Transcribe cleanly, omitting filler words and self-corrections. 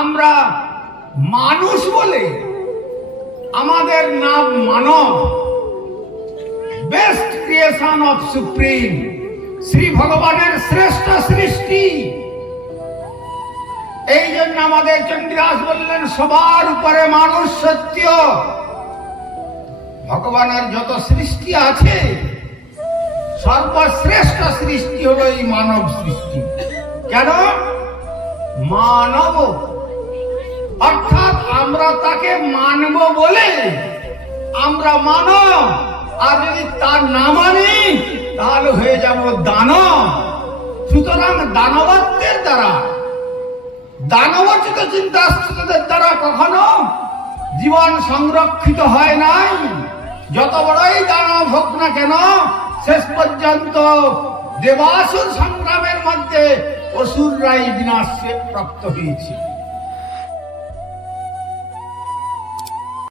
আমরা মানুষ বলে আমাদের নাম মানব, best creation of supreme, Shri ভগবানের শ্রেষ্ঠ সৃষ্টি। এই জন্য আমাদের চণ্ডীদাস বললেন সবার উপরে মানুষ সত্য। ভগবানের যত সৃষ্টি আছে সর্বশ্রেষ্ঠ সৃষ্টি হলো এই মানব সৃষ্টি। কেন মানব? অর্থাৎ আমরা তাকে মানব বলে আমরা মানব, আর যদি তার না মানি তাহলে হয়ে যাব দানব। সুতরাং দানবত্বের দ্বারা, দানবচিত চিন্তার দ্বারা কখনো জীবন সংরক্ষিত হয় নাই। যত বড়ই দানব হোক না কেন, শেষ পর্যন্ত দেবাসুর সংগ্রামের মধ্যে অসুররাই বিনাশে প্রাপ্ত হয়েছে।